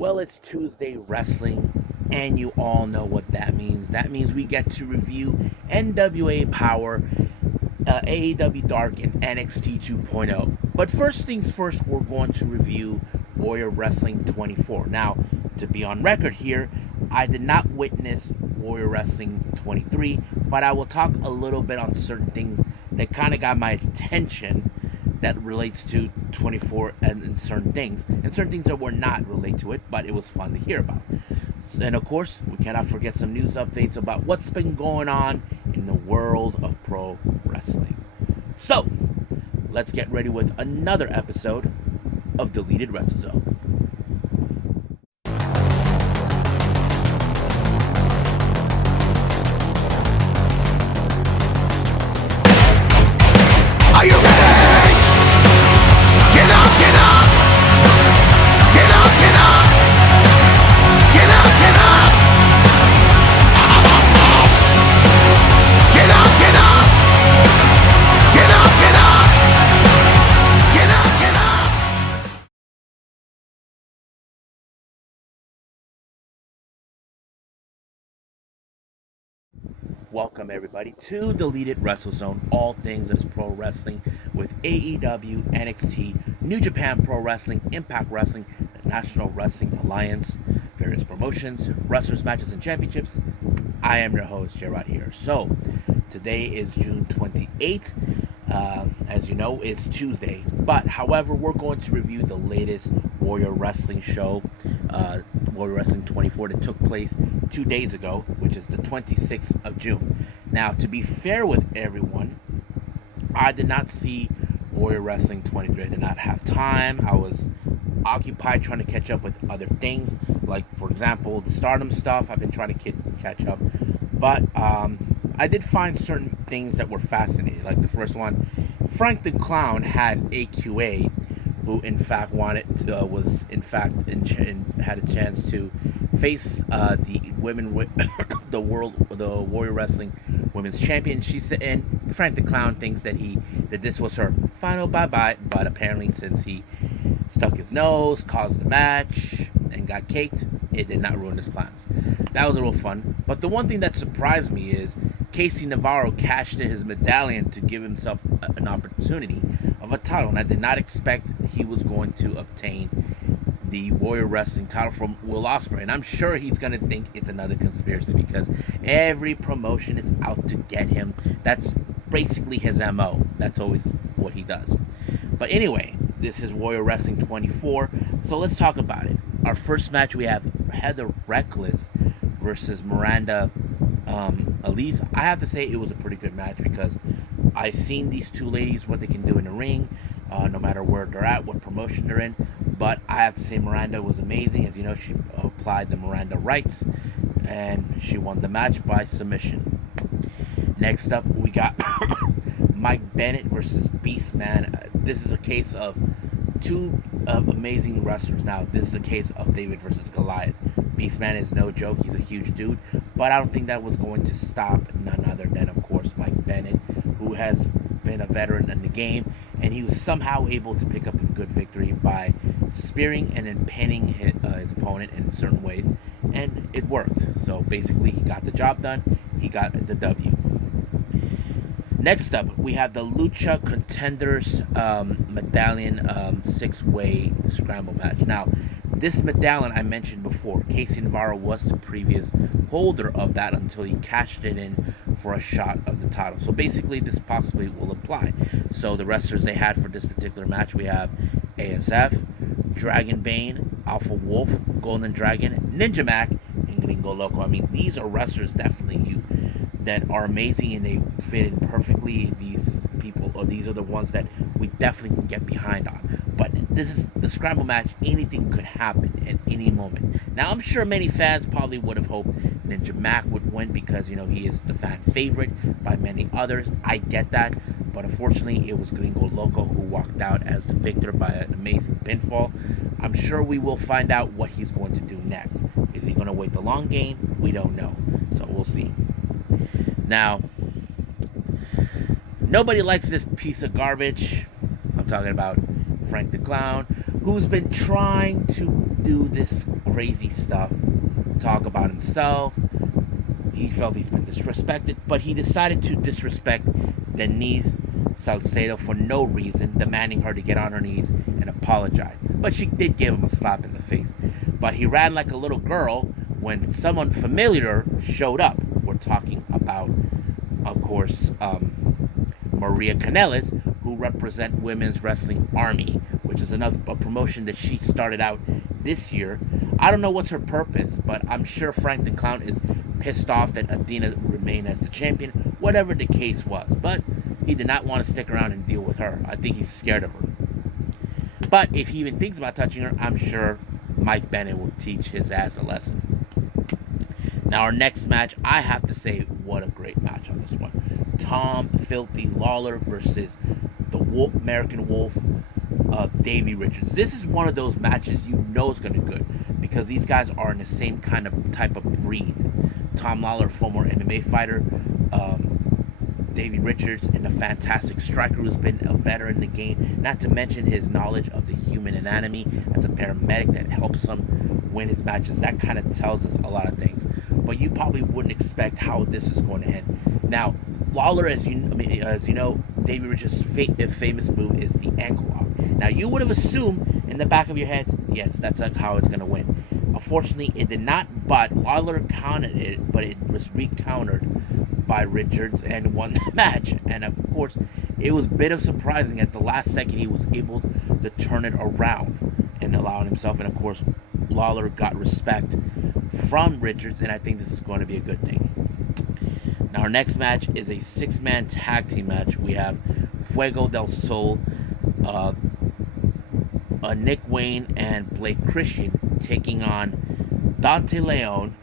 Well, it's Tuesday Wrestling, and you all know what that means. That means we get to review NWA Powerrr, AEW Dark and NXT 2.0. But first things first, we're going to review Warrior Wrestling 24. Now, to be on record here, I did not witness Warrior Wrestling 23, but I will talk a little bit on certain things that kind of got my attention that relates to 24 and certain things that were not related to it, but it was fun to hear about. And of course, we cannot forget some news updates about what's been going on in the world of pro wrestling. So, let's get ready with another episode of Deleted Wrestle Zone. Are you ready? Get up, get up! Get up, get up! Get up, get up! Get up, get up! Get up, get up! Get up, get up! Welcome everybody to Deleted Wrestle Zone, all things that is pro wrestling with AEW, NXT, New Japan Pro Wrestling, Impact Wrestling, the National Wrestling Alliance, various promotions, wrestlers, matches, and championships. I am your host, Gerard here. So, today is June 28th. As you know, it's Tuesday. But, however, we're going to review the latest Warrior Wrestling show, Warrior Wrestling 24, that took place 2 days ago, which is the 26th of June. Now, to be fair with everyone, I did not see Warrior Wrestling 23. I did not have time. I was occupied trying to catch up with other things, like, for example, the Stardom stuff. I've been trying to catch up. But I did find certain things that were fascinating. Like the first one, Frank the Clown had AQA, who in fact had a chance to face the Warrior Wrestling Women's Champion. She said, and Frank the Clown thinks that this was her final bye-bye, but apparently since he stuck his nose, caused the match, and got caked, it did not ruin his plans. That was a real fun. But the one thing that surprised me is Casey Navarro cashed in his medallion to give himself an opportunity of a title, and I did not expect he was going to obtain the Warrior Wrestling title from Will Ospreay, and I'm sure he's going to think it's another conspiracy because every promotion is out to get him. That's basically his MO. That's always what he does. But anyway, this is Warrior Wrestling 24, so let's talk about it. Our first match, we have Heather Reckless versus Miranda Elise. I have to say it was a pretty good match because I've seen these two ladies, what they can do in the ring, no matter where they're at, what promotion they're in. But I have to say Miranda was amazing. As you know, she applied the Miranda rights, and she won the match by submission. Next up, we got Mike Bennett versus Beastman. This is a case of two amazing wrestlers. Now, this is a case of David versus Goliath. Beastman is no joke. He's a huge dude. But I don't think that was going to stop none other than, of course, Mike Bennett, who has been a veteran in the game. And he was somehow able to pick up a good victory by spearing and then pinning his opponent in certain ways. And it worked. So basically, he got the job done. He got the W. Next up, we have the Lucha Contenders Medallion six-way scramble match. Now, this medallion I mentioned before, Casey Navarro was the previous holder of that until he cashed it in for a shot of the title. So basically, this possibly will apply. So the wrestlers they had for this particular match, we have ASF, Dragon Bane, Alpha Wolf, Golden Dragon, Ninja Mac, and Gringo Loco. I mean, these are wrestlers definitely that are amazing and they fit in perfectly. These people, or these are the ones that we definitely can get behind on. But this is the scramble match. Anything could happen at any moment. Now, I'm sure many fans probably would have hoped Ninja Mac would win because, you know, he is the fan favorite by many others. I get that. But unfortunately, it was Gringo Loco who walked out as the victor by an amazing pinfall. I'm sure we will find out what he's going to do next. Is he going to wait the long game? We don't know. So we'll see. Now, nobody likes this piece of garbage. I'm talking about Frank the Clown, who's been trying to do this crazy stuff, talk about himself. He felt he's been disrespected, but he decided to disrespect Denise Salcedo for no reason, demanding her to get on her knees and apologize. But she did give him a slap in the face. But he ran like a little girl when someone familiar showed up. We're talking about, of course, Maria Kanellis, who represent Women's Wrestling Army, which is a promotion that she started out this year. I don't know what's her purpose, but I'm sure Frank the Clown is pissed off that Athena remained as the champion, whatever the case was. But he did not want to stick around and deal with her. I think he's scared of her. But if he even thinks about touching her, I'm sure Mike Bennett will teach his ass a lesson. Now, our next match, I have to say, what a great match on this one. Tom Filthy Lawler versus the American Wolf, Davey Richards. This is one of those matches you know is going to be good because these guys are in the same kind of type of breed. Tom Lawler, former MMA fighter, Davey Richards, and a fantastic striker who's been a veteran in the game, not to mention his knowledge of the human anatomy as a paramedic that helps him win his matches. That kind of tells us a lot of things. But you probably wouldn't expect how this is going to end. Now, Lawler, as you know, Davey Richards' famous move is the ankle lock. Now, you would have assumed in the back of your heads, yes, that's how it's going to win. Unfortunately, it did not, but Lawler countered it, but it was recountered by Richards and won the match. And of course, it was a bit of surprising at the last second he was able to turn it around and allow himself. And of course, Lawler got respect from Richards, and I think this is going to be a good thing. Now, our next match is a 6-man tag team match. We have Fuego del Sol, Nick Wayne and Blake Christian taking on Dante Leon,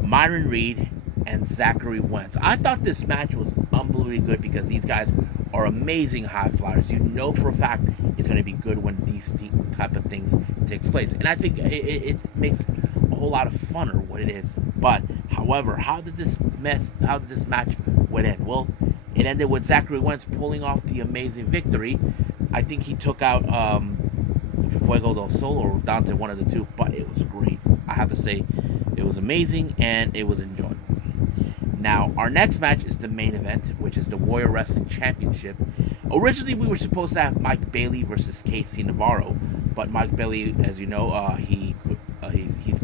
Myron Reed, and Zachary Wentz. I thought this match was unbelievably good because these guys are amazing high flyers. You know for a fact it's going to be good when these type of things takes place. And I think it makes a whole lot of funner what it is. But however, how did this match end? Well, it ended with Zachary Wentz pulling off the amazing victory. I think he took out Fuego del Sol or Dante, one of the two, but it was great. I have to say, it was amazing and it was enjoyable. Now, our next match is the main event, which is the Warrior Wrestling Championship. Originally, we were supposed to have Mike Bailey versus Casey Navarro, but Mike Bailey, as you know, he's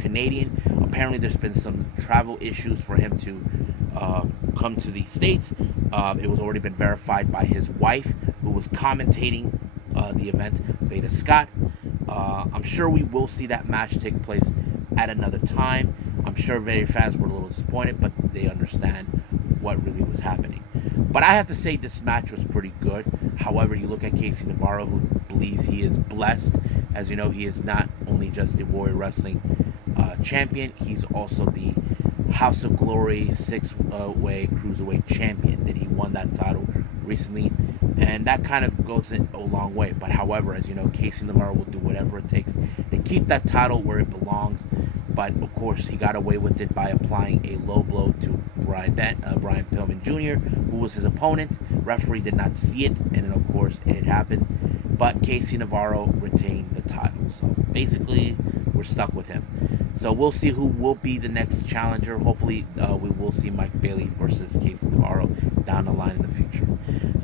Canadian. Apparently, there's been some travel issues for him to come to the States. It was already been verified by his wife, who was commentating the event, Veda Scott. I'm sure we will see that match take place at another time. I'm sure many fans were a little disappointed, but they understand what really was happening. But I have to say this match was pretty good. However, you look at Casey Navarro, who believes he is blessed. As you know, he is not only just the Warrior Wrestling champion, he's also the House of Glory 6-way Cruiserweight champion. That he won that title recently, and that kind of goes a long way. But however, as you know, Casey Navarro will do whatever it takes to keep that title where it belongs. But of course, he got away with it by applying a low blow to Brian Pillman Jr., who was his opponent. Referee did not see it, and then of course it happened. But Casey Navarro retained the title. So basically, we're stuck with him. So we'll see who will be the next challenger. Hopefully, we will see Mike Bailey versus Casey Navarro down the line in the future.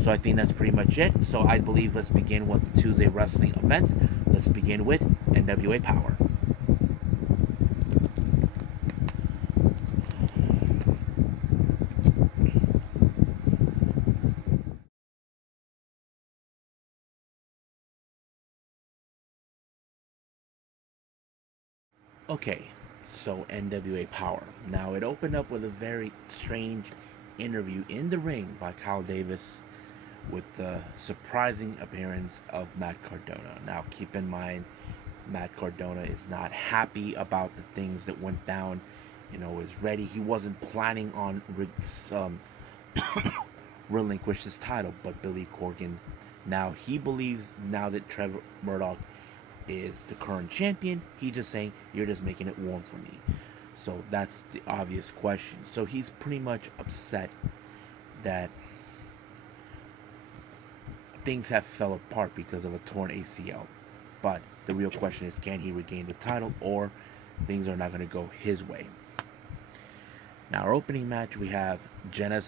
So I think that's pretty much it. So I believe let's begin with the Tuesday wrestling event. Let's begin with NWA Powerrr. Okay, so NWA Powerrr. Now, it opened up with a very strange interview in the ring by Kyle Davis with the surprising appearance of Matt Cardona. Now, keep in mind, Matt Cardona is not happy about the things that went down. You know, is ready. He wasn't planning on relinquish his title, but Billy Corgan. Now, he believes now that Trevor Murdoch is the current champion, he's just saying, you're just making it warm for me. So that's the obvious question. So he's pretty much upset that things have fell apart because of a torn ACL. But the real question is, can he regain the title, or things are not going to go his way. Now, our opening match, we have Jenna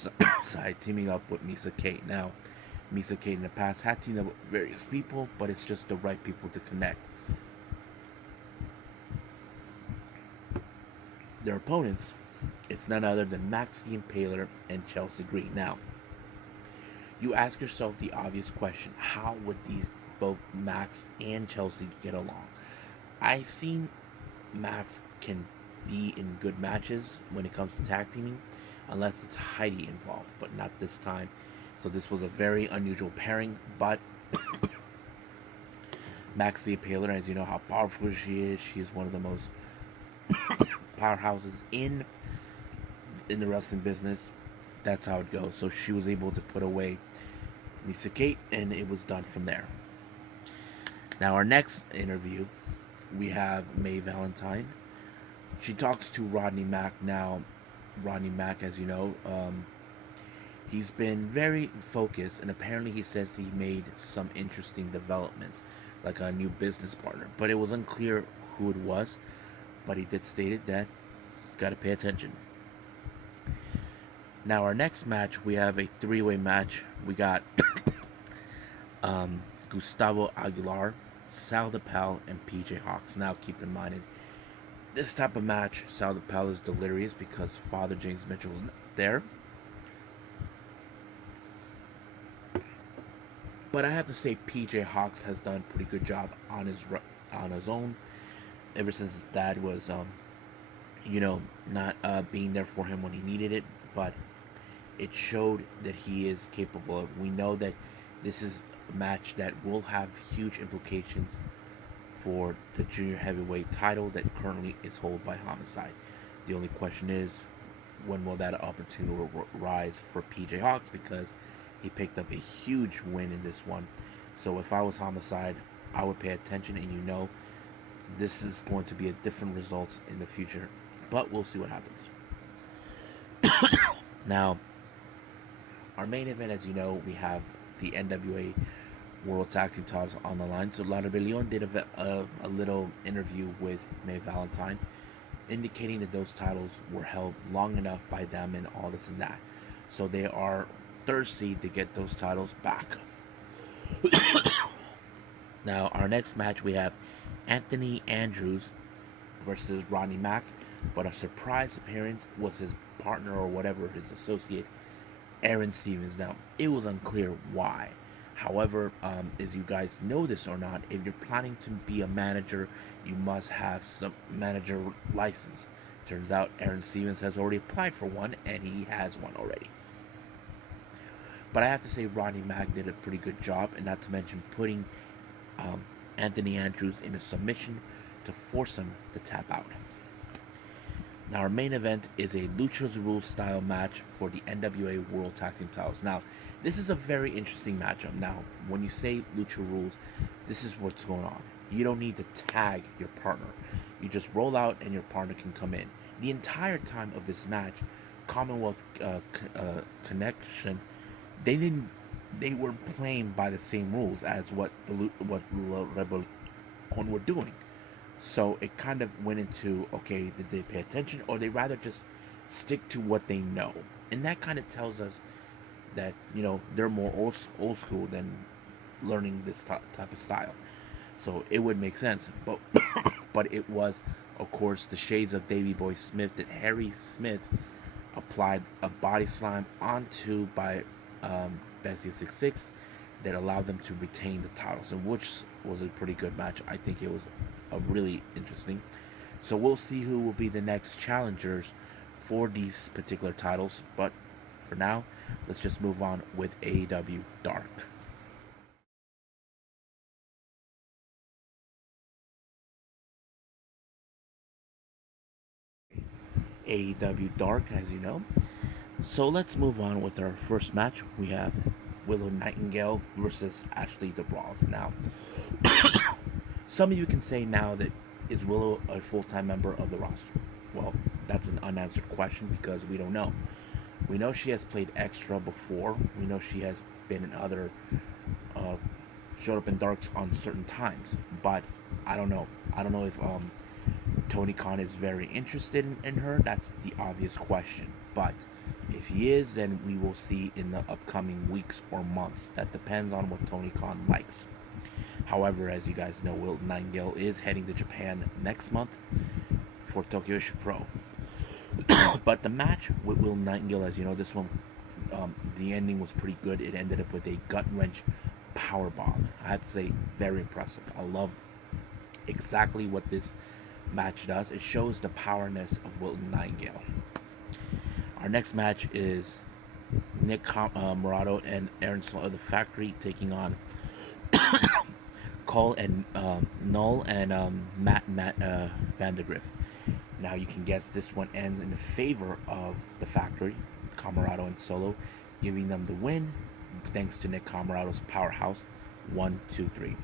side teaming up with Misa Kate. Now, Misa Kate in the past had teamed up with various people, but it's just the right people to connect. Their opponents, it's none other than Max the Impaler and Chelsea Green. Now, you ask yourself the obvious question: how would these both Max and Chelsea get along? I've seen Max can be in good matches when it comes to tag teaming, unless it's Heidi involved, but not this time. So this was a very unusual pairing, but Max the Impaler, as you know how powerful she is, she is one of the most powerhouses in the wrestling business. That's how it goes. So she was able to put away Misa Kate, and it was done from there. Now, our next interview, we have May Valentine. She talks to Rodney Mack. Now, Rodney Mack, as you know, he's been very focused, and apparently he says he made some interesting developments, like a new business partner. But it was unclear who it was. But he did state it that got to pay attention. Now, our next match, we have a three-way match. We got Gustavo Aguilar, Sal DePal, and PJ Hawks. Now, keep in mind, in this type of match, Sal DePal is delirious because Father James Mitchell was not there. But I have to say, PJ Hawks has done a pretty good job on his own. Ever since his dad was, not being there for him when he needed it, but it showed that he is capable of. We know that this is a match that will have huge implications for the junior heavyweight title that currently is held by Homicide. The only question is, when will that opportunity rise for PJ Hawks, because he picked up a huge win in this one. So if I was Homicide, I would pay attention, and this is going to be a different result in the future, but we'll see what happens. Now, our main event, as you know, we have the NWA World Tag Team titles on the line. So La Rebellion did a little interview with May Valentine, indicating that those titles were held long enough by them and all this and that. So they are thirsty to get those titles back. Now, our next match, we have Anthony Andrews versus Rodney Mack, but a surprise appearance was his partner, or whatever, his associate, Aaron Stevens. Now, it was unclear why. However, as you guys know this or not, if you're planning to be a manager, you must have some manager license. Turns out Aaron Stevens has already applied for one, and he has one already. But I have to say, Rodney Mack did a pretty good job, and not to mention putting Anthony Andrews in a submission to force him to tap out. Now, our main event is a Lucha's Rules style match for the NWA World Tag Team titles. Now, this is a very interesting matchup. Now, when you say Lucha Rules, this is what's going on. You don't need to tag your partner. You just roll out and your partner can come in. The entire time of this match, Commonwealth Connection, they weren't playing by the same rules as what Rebel were doing. So it kind of went into, okay, did they pay attention, or they rather just stick to what they know? And that kind of tells us that, they're more old school than learning this type of style. So it would make sense. But but it was, of course, the shades of Davey Boy Smith that Harry Smith applied a body slam onto by Bessie 6'6", that allowed them to retain the titles, and which was a pretty good match. I think it was a really interesting. So we'll see who will be the next challengers for these particular titles. But for now, let's just move on with AEW Dark. AEW Dark, as you know. So let's move on with our first match. We have Willow Nightingale versus Ashley DeBroz. Now, some of you can say now that, is Willow a full-time member of the roster? Well, that's an unanswered question because we don't know. We know she has played extra before. We know she has been in other, showed up in Darks on certain times. But I don't know. I don't know if Tony Khan is very interested in her. That's the obvious question. But if he is, then we will see in the upcoming weeks or months. That depends on what Tony Khan likes. However, as you guys know, Will Nightingale is heading to Japan next month for Tokyo Pro. But the match with Will Nightingale, as you know, this one, the ending was pretty good. It ended up with a gut wrench power bomb. I have to say, very impressive. I love exactly what this match does. It shows the powerness of Wilton Nightingale. Our next match is Nick Morado and Aaron Slow of the Factory taking on Cole and Null and Matt Vandergriff. Now you can guess this one ends in the favor of the Factory, Camarado and Solo, giving them the win thanks to Nick Camarado's powerhouse. 1, 2, 3.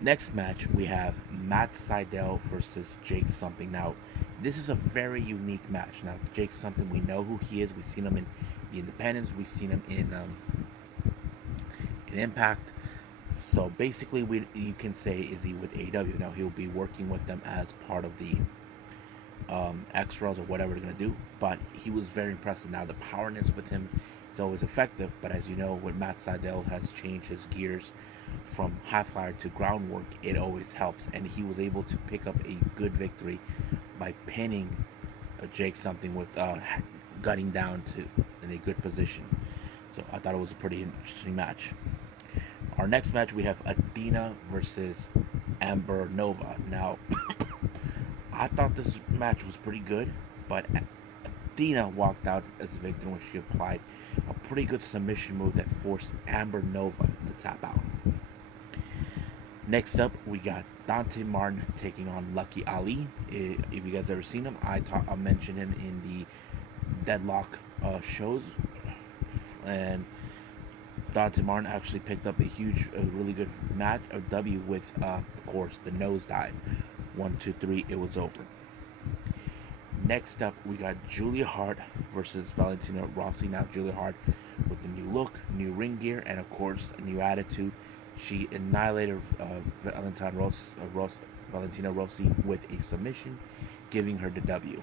Next match we have Matt Sydal versus Jake Something. Now this is a very unique match. Now Jake Something, we know who he is. We've seen him in the Independence. We've seen him in Impact. So basically, you can say, is he with AEW? Now he'll be working with them as part of the extras or whatever they're gonna do. But he was very impressive. Now the powerness with him is always effective. But as you know, when Matt Sydal has changed his gears from high flyer to groundwork, it always helps. And he was able to pick up a good victory by pinning Jake Something with gutting down to in a good position. So I thought it was a pretty interesting match. Our next match we have Athena versus Amber Nova. Now I thought this match was pretty good, but Athena walked out as a victor when she applied a pretty good submission move that forced Amber Nova to tap out. Next up, we got Dante Martin taking on Lucky Ali. If you guys ever seen him, I mentioned him in the Deadlock shows, and Dante Martin actually picked up a really good match, a W with, of course, the nosedive. 1, 2, 3, it was over. Next up, we got Julia Hart versus Valentina Rossi. Now, Julia Hart with the new look, new ring gear, and of course, a new attitude. She annihilated Valentina Rossi with a submission, giving her the W.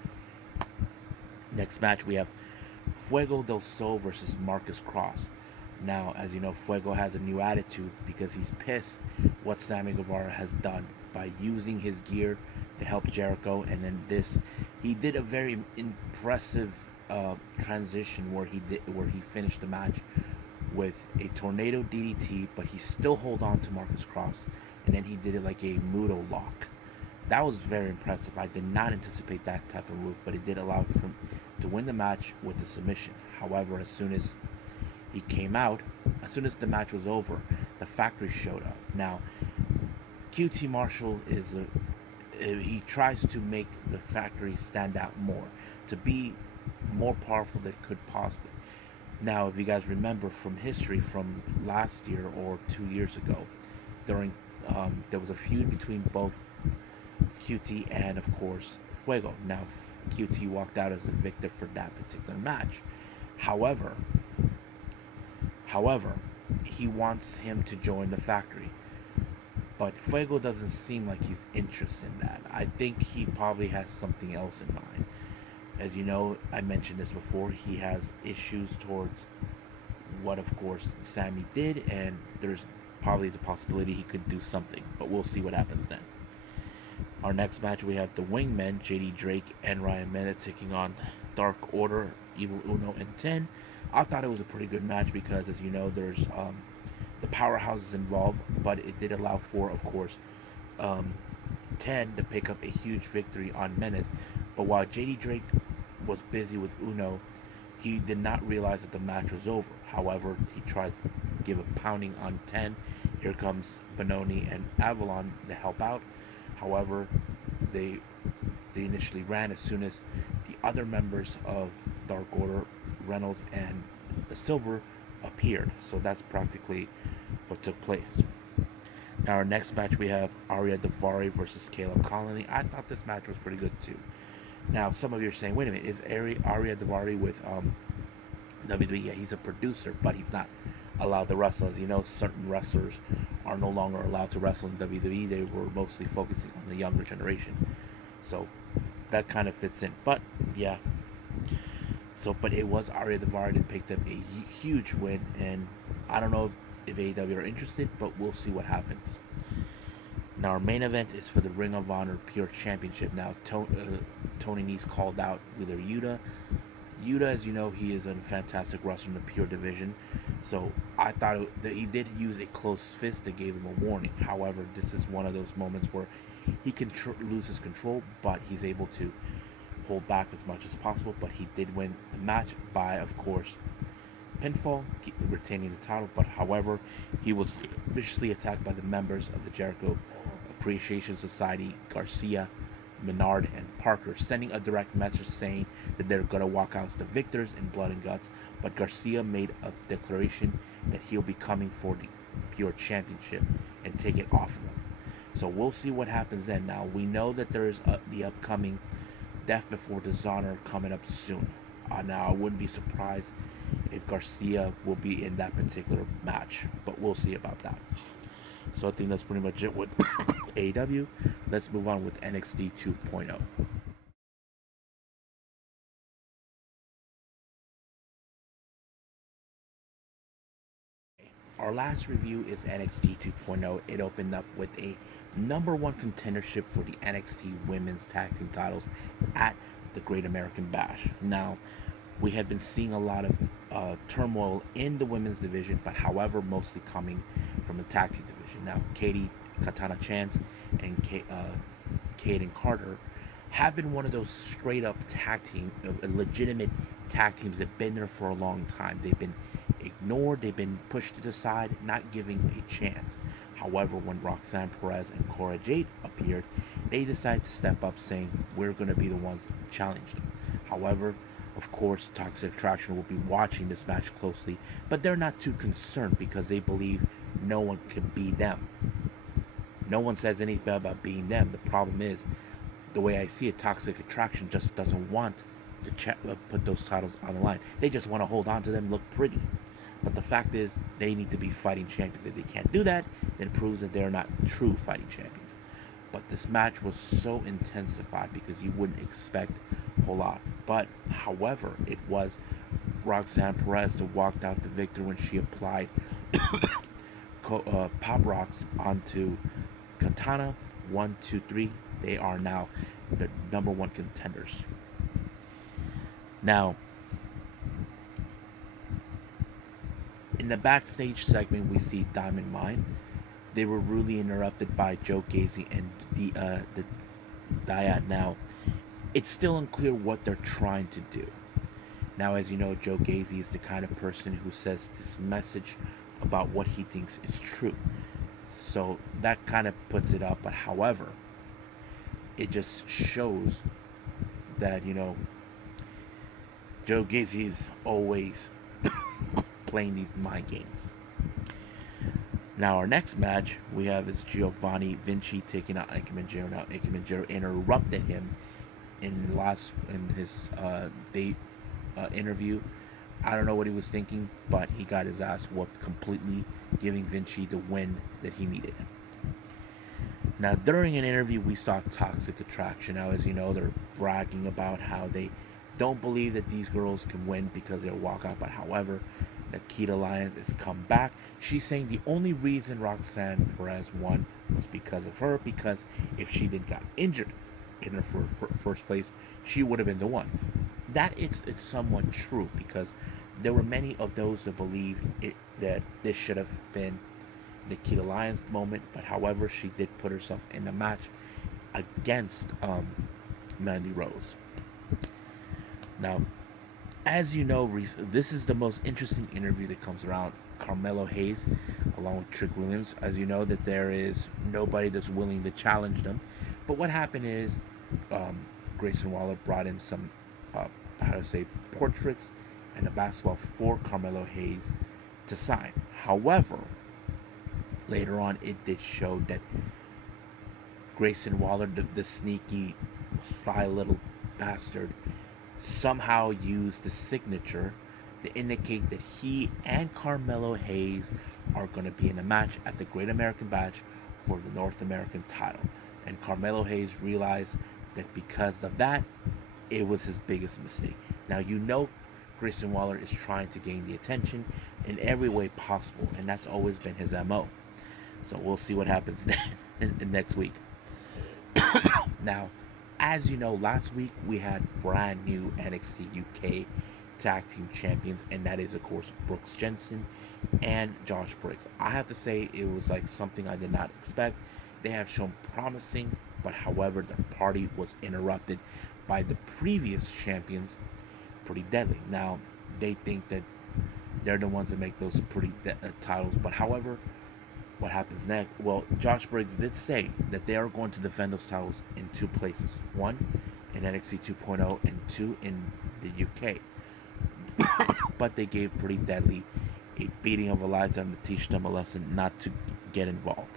Next match, we have Fuego del Sol versus Marcus Cross. Now, as you know, Fuego has a new attitude because he's pissed what Sammy Guevara has done by using his gear to help Jericho, and then he did a very impressive transition where he finished the match with a tornado DDT, but he still held on to Marcus Cross, and then he did it like a Muto lock. That was very impressive. I did not anticipate that type of move, but it did allow him to win the match with the submission. However, as soon as he came out, as soon as the match was over, the Factory showed up. Now, QT Marshall he tries to make the Factory stand out more, to be more powerful than it could possibly. Now, if you guys remember from history from last year or 2 years ago, there was a feud between both QT and, of course, Fuego. Now, QT walked out as the victor for that particular match. However, he wants him to join the Factory. But Fuego doesn't seem like he's interested in that. I think he probably has something else in mind. As you know, I mentioned this before, he has issues towards what, of course, Sammy did, and there's probably the possibility he could do something, but we'll see what happens then. Our next match, we have the Wingmen, JD Drake and Ryan Mena taking on Dark Order, Evil Uno, and 10. I thought it was a pretty good match because, as you know, there's the powerhouses involved, but it did allow for, of course, 10 to pick up a huge victory on Menace. But while JD Drake was busy with Uno, he did not realize that the match was over. However, he tried to give a pounding on 10. Here comes Benoni and Avalon to help out. However, they initially ran as soon as the other members of Dark Order, Reynolds and Silver, appeared. So that's practically what took place. Now, our next match, we have Arya Davari versus Kayla Colony. I thought this match was pretty good too. Now, some of you are saying, wait a minute, is Arya Davari with WWE? Yeah, he's a producer, but he's not allowed to wrestle. As you know, certain wrestlers are no longer allowed to wrestle in WWE. They were mostly focusing on the younger generation. So that kind of fits in. But yeah, but it was Arya Daivari that picked up a huge win, and I don't know if AEW are interested, but we'll see what happens. Now our main event is for the Ring of Honor Pure Championship. Now Tony Nese called out Wheeler Yuta. Yuta, as you know, he is a fantastic wrestler in the Pure division. So I thought that he did use a close fist that gave him a warning. However, this is one of those moments where he can lose his control, but he's able to hold back as much as possible. But he did win the match by, of course, pinfall, retaining the title. But however, he was viciously attacked by the members of the Jericho Appreciation Society, Garcia, Menard, and Parker, sending a direct message saying that they're going to walk out as the victors in blood and guts. But Garcia made a declaration that he'll be coming for the Pure Championship and take it off of them. So we'll see what happens then. Now, we know that there is the upcoming Death Before Dishonor coming up soon. Now, I wouldn't be surprised if Garcia will be in that particular match, but we'll see about that. So I think that's pretty much it with AEW. Let's move on with NXT 2.0. Our last review is NXT 2.0. It opened up with a number one contendership for the NXT Women's Tag Team titles at the Great American Bash. Now, we have been seeing a lot of turmoil in the women's division, but however, mostly coming from the tag team division. Now, Katie Katana Chance and Kaden Carter have been one of those straight up tag team, legitimate tag teams that have been there for a long time. They've been ignored, they've been pushed to the side, not giving a chance. However, when Roxanne Perez and Cora Jade appeared, they decided to step up, saying, we're going to be the ones to challenge them. However, of course, Toxic Attraction will be watching this match closely, but they're not too concerned because they believe no one can beat them. No one says anything about beating them. The problem is, the way I see it, Toxic Attraction just doesn't want to put those titles on the line. They just want to hold on to them, look pretty. But the fact is, they need to be fighting champions. If they can't do that, then it proves that they're not true fighting champions. But this match was so intensified because you wouldn't expect a whole lot. But, however, it was Roxanne Perez that walked out the victor when she applied Pop Rocks onto Katana. 1, 2, 3. They are now the number one contenders. Now, in the backstage segment, we see Diamond Mine. They were rudely interrupted by Joe Gacy and the Dyad. Now, it's still unclear what they're trying to do. Now, as you know, Joe Gacy is the kind of person who says this message about what he thinks is true. So that kind of puts it up. But however, it just shows that, you know, Joe Gacy is always playing these mind games. Now, our next match we have is Giovanni Vinci taking out Ike Manjaro. Now, Ike Manjaro interrupted him in his interview. I don't know what he was thinking, but he got his ass whooped completely, giving Vinci the win that he needed. Now, during an interview, we saw Toxic Attraction. Now, as you know, they're bragging about how they don't believe that these girls can win because they'll walk out. But however, Nikita Lyons has come back. She's saying the only reason Roxanne Perez won was because of her, because if she didn't got injured in her first place, she would have been the one. That is somewhat true, because there were many of those that believe that this should have been Nikita Lyons' moment, but however, she did put herself in the match against Mandy Rose. Now, as you know, this is the most interesting interview that comes around. Carmelo Hayes, along with Trick Williams. As you know, that there is nobody that's willing to challenge them. But what happened is, Grayson Waller brought in some, portraits and a basketball for Carmelo Hayes to sign. However, later on, it did show that Grayson Waller, the sneaky, sly little bastard, somehow used the signature to indicate that he and Carmelo Hayes are going to be in a match at the Great American Bash for the North American title. And Carmelo Hayes realized that because of that, it was his biggest mistake. Now, Grayson Waller is trying to gain the attention in every way possible, and that's always been his MO. So we'll see what happens next week. Now, as you know, last week we had brand new NXT UK Tag Team Champions, and that is, of course, Brooks Jensen and Josh Briggs. I have to say, it was like something I did not expect. They have shown promising, but however, the party was interrupted by the previous champions, Pretty Deadly. Now, they think that they're the ones that make those titles, but however, what happens next? Well, Josh Briggs did say that they are going to defend those titles in two places. One, in NXT 2.0, and two, in the UK. But they gave Pretty Deadly a beating of a lifetime to teach them a lesson not to get involved.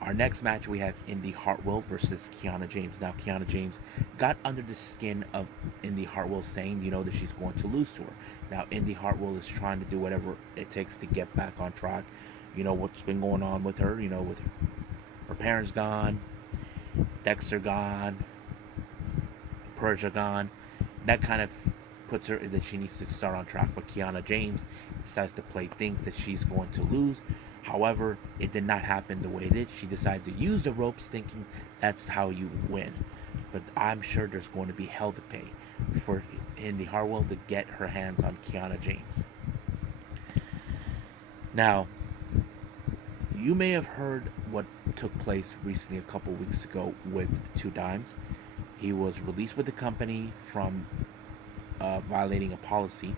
Our next match, we have Indy Hartwell versus Kiana James. Now, Kiana James got under the skin of Indy Hartwell, saying, that she's going to lose to her. Now, Indy Hartwell is trying to do whatever it takes to get back on track. What's been going on with her, with her parents gone, Dexter gone, Persia gone. That kind of puts her that she needs to start on track. But Kiana James decides to play things that she's going to lose. However, it did not happen the way it did. She decided to use the ropes, thinking that's how you win. But I'm sure there's going to be hell to pay for Indy Hartwell to get her hands on Kiana James. Now, you may have heard what took place recently a couple weeks ago with Two Dimes. He was released with the company from violating a policy,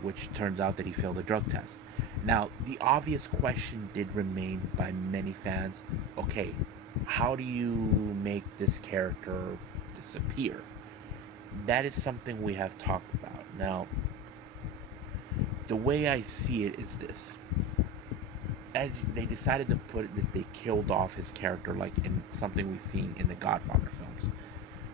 which turns out that he failed a drug test. Now, the obvious question did remain by many fans, okay, how do you make this character disappear? That is something we have talked about. Now, the way I see it is this. As they decided to put it, that they killed off his character like in something we've seen in the Godfather films.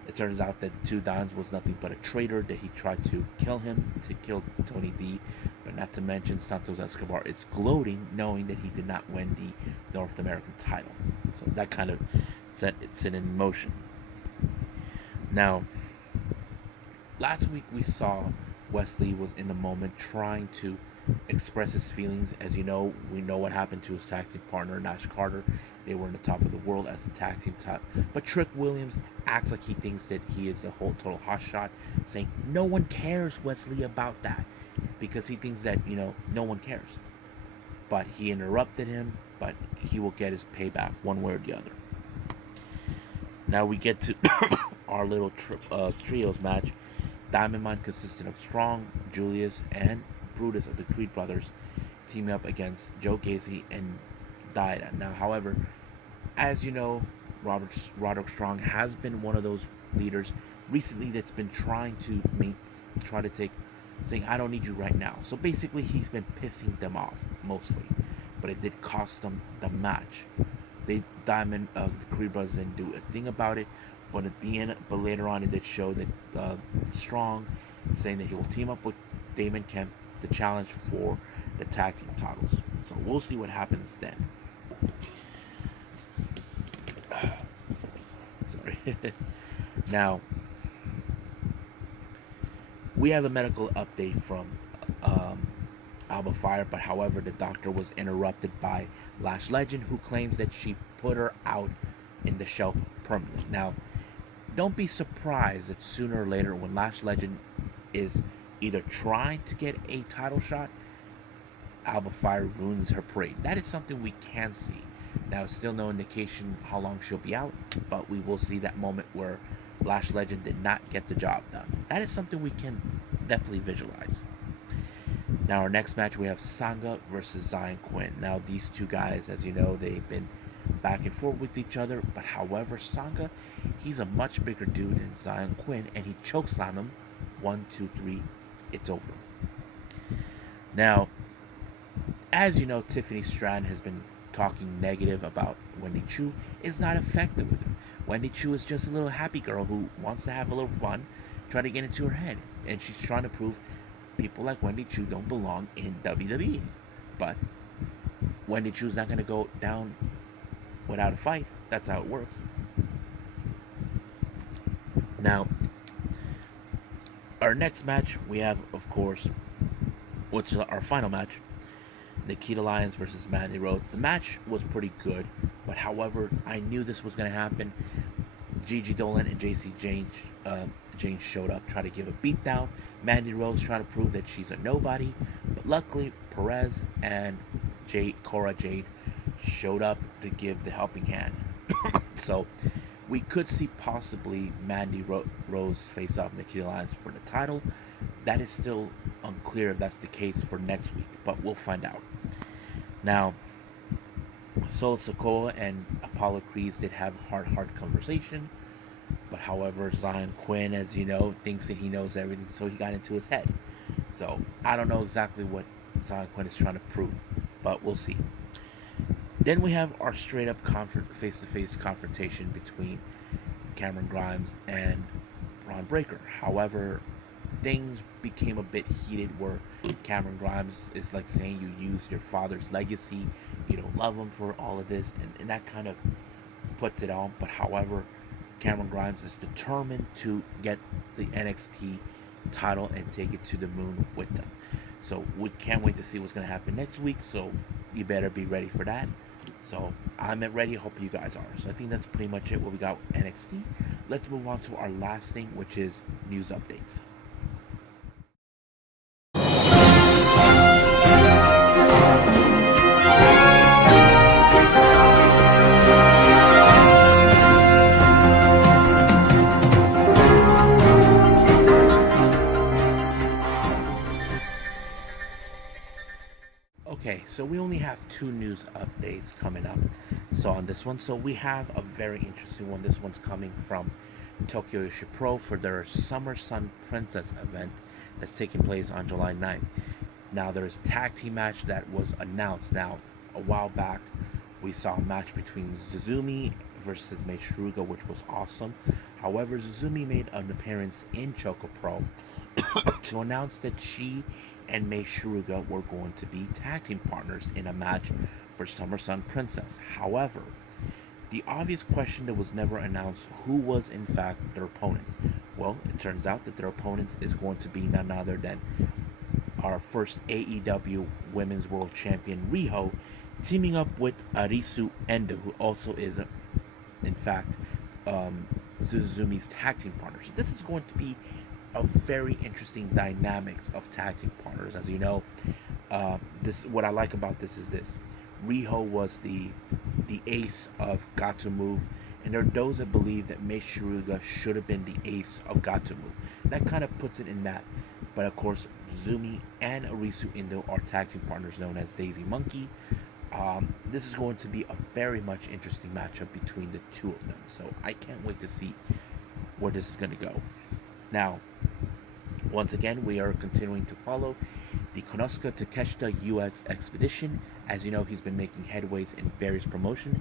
It turns out that Two Dimes was nothing but a traitor, that he tried to kill him, to kill Tony D, but not to mention Santos Escobar is gloating knowing that he did not win the North American title. So that kind of set it in motion. Now, last week we saw Wesley was in the moment trying to express his feelings. As you know, we know what happened to his tag team partner, Nash Carter. They were in the top of the world as the tag team top. But Trick Williams acts like he thinks that he is the whole total hotshot, saying, no one cares, Wesley, about that. Because he thinks that, no one cares. But he interrupted him, but he will get his payback one way or the other. Now we get to our little trios match. Diamond Mine consisted of Strong, Julius, and Brutus of the Creed brothers teaming up against Joe Gacy and Daida. Now, however, as you know, Roderick Strong has been one of those leaders recently that's been trying to saying, I don't need you right now. So basically, he's been pissing them off mostly, but it did cost them the match. The Creed brothers didn't do a thing about it, but at the end, later on, it did show that Strong saying that he will team up with Damon Kemp to challenge for the tag team titles. So we'll see what happens then. Sorry. Now, we have a medical update from Alba Fire, but however, the doctor was interrupted by Lash Legend, who claims that she put her out in the shelf permanently. Now, don't be surprised that sooner or later, when Lash Legend is either trying to get a title shot, Alba Fire ruins her parade. That is something we can see. Now, still no indication how long she'll be out, but we will see that moment where Lash Legend did not get the job done. That is something we can definitely visualize. Now, our next match, we have Sanga versus Zion Quinn. Now, these two guys, as you know, they've been back and forth with each other, but however, Sanga, he's a much bigger dude than Zion Quinn, and he chokeslammed him. 1, 2, 3, it's over. Now, as you know, Tiffany Stratton has been talking negative about Wendy Choo. It's not effective with her. Wendy Choo is just a little happy girl who wants to have a little fun, try to get into her head, and she's trying to prove people like Wendy Choo don't belong in WWE. But Wendy Choo's not going to go down without a fight. That's how it works. Now, our next match, we have, of course, which is our final match, Nikita Lyons versus Mandy Rose. The match was pretty good, but however, I knew this was going to happen. Gigi Dolan and JC James showed up, tried to give a beatdown. Mandy Rose tried to prove that she's a nobody, but luckily Perez and Cora Jade showed up to give the helping hand. So we could see possibly Mandy Rose face off Nikita Lyons for the title. That is still unclear if that's the case for next week, but we'll find out. Now, Solo Sikoa and Apollo Creeds did have a heart conversation, but however, Zion Quinn, as you know, thinks that he knows everything, so he got into his head. So I don't know exactly what Zion Quinn is trying to prove, but we'll see. Then we have our straight up face-to-face confrontation between Cameron Grimes and Braun Breaker. However, things became a bit heated where Cameron Grimes is like saying you used your father's legacy, you don't love him for all of this, and that kind of puts it on. But however, Cameron Grimes is determined to get the NXT title and take it to the moon with them. So we can't wait to see what's going to happen next week, so you better be ready for that. So I'm ready, hope you guys are. So I think that's pretty much it what we got with NXT. Let's move on to our last thing, which is news updates. Okay, so we only have 2 news updates coming up. So on this one, so we have a very interesting one. This one's coming from Tokyo Yoshi Pro for their Summer Sun Princess event that's taking place on July 9th. Now there's a tag team match that was announced. Now, a while back, we saw a match between Zuzumi versus Mei Shiruga, which was awesome. However, Zuzumi made an appearance in Choco Pro to announce that she and Mei Shiruga were going to be tag team partners in a match for Summer Sun Princess. However, the obvious question that was never announced, who was in fact their opponents? Well, it turns out that their opponents is going to be none other than our first AEW Women's World Champion Riho, teaming up with Arisu Endo, who also is, in fact, Suzumi's tag team partner. So this is going to be a very interesting dynamics of tag team partners. As you know, this what I like about this is this: Riho was the ace of Got to Move, and there are those that believe that Mei Shiruga should have been the ace of Got to Move. That kind of puts it in that. But of course, Zumi and Arisu Endo are tag team partners known as Daisy Monkey. This is going to be a very much interesting matchup between the two of them. So I can't wait to see where this is going to go. Now, once again, we are continuing to follow the Konosuke Takeshita UX Expedition. As you know, he's been making headways in various promotions.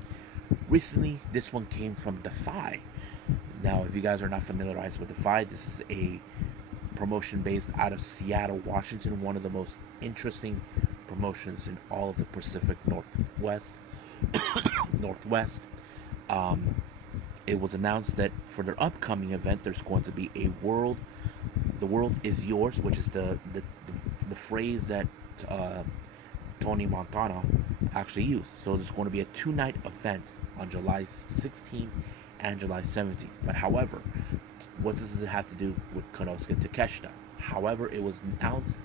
Recently, this one came from Defy. Now, if you guys are not familiarized with Defy, this is a promotion based out of Seattle, Washington, one of the most interesting promotions in all of the Pacific Northwest. It was announced that for their upcoming event, there's going to be the world is yours, which is the phrase that Tony Montana actually used. So there's going to be a 2-night event on July 16th and July 17th. But however, what does it have to do with Konosuke Takeshita? However, it was announced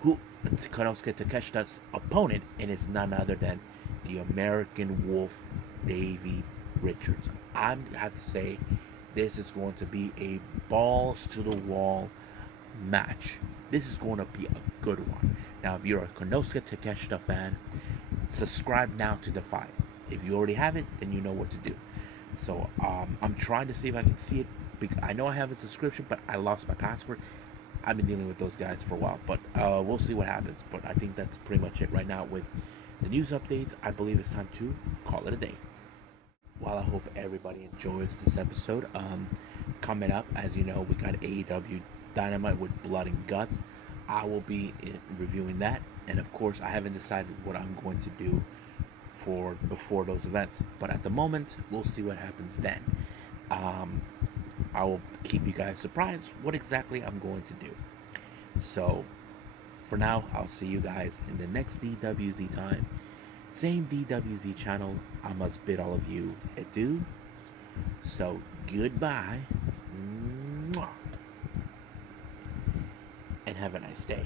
who Konosuke Takeshita's opponent, and it's none other than the American Wolf, Davey Richards. I have to say, this is going to be a balls to the wall match. This is going to be a good one. Now, if you're a Konosuke Takeshita fan, subscribe now to Defy. If you already have it, then you know what to do. So I'm trying to see if I can see it. I know I have a subscription, but I lost my password. I've been dealing with those guys for a while, but we'll see what happens. But I think that's pretty much it right now with the news updates. I believe it's time to call it a day. Well, I hope everybody enjoys this episode. Coming up, as you know, we got AEW Dynamite with Blood and Guts. I will be reviewing that, and of course, I haven't decided what I'm going to do before those events. But at the moment, we'll see what happens then. I will keep you guys surprised what exactly I'm going to do. So, for now, I'll see you guys in the next DWZ time. Same DWZ channel. I must bid all of you adieu. So, goodbye. Mwah. And have a nice day.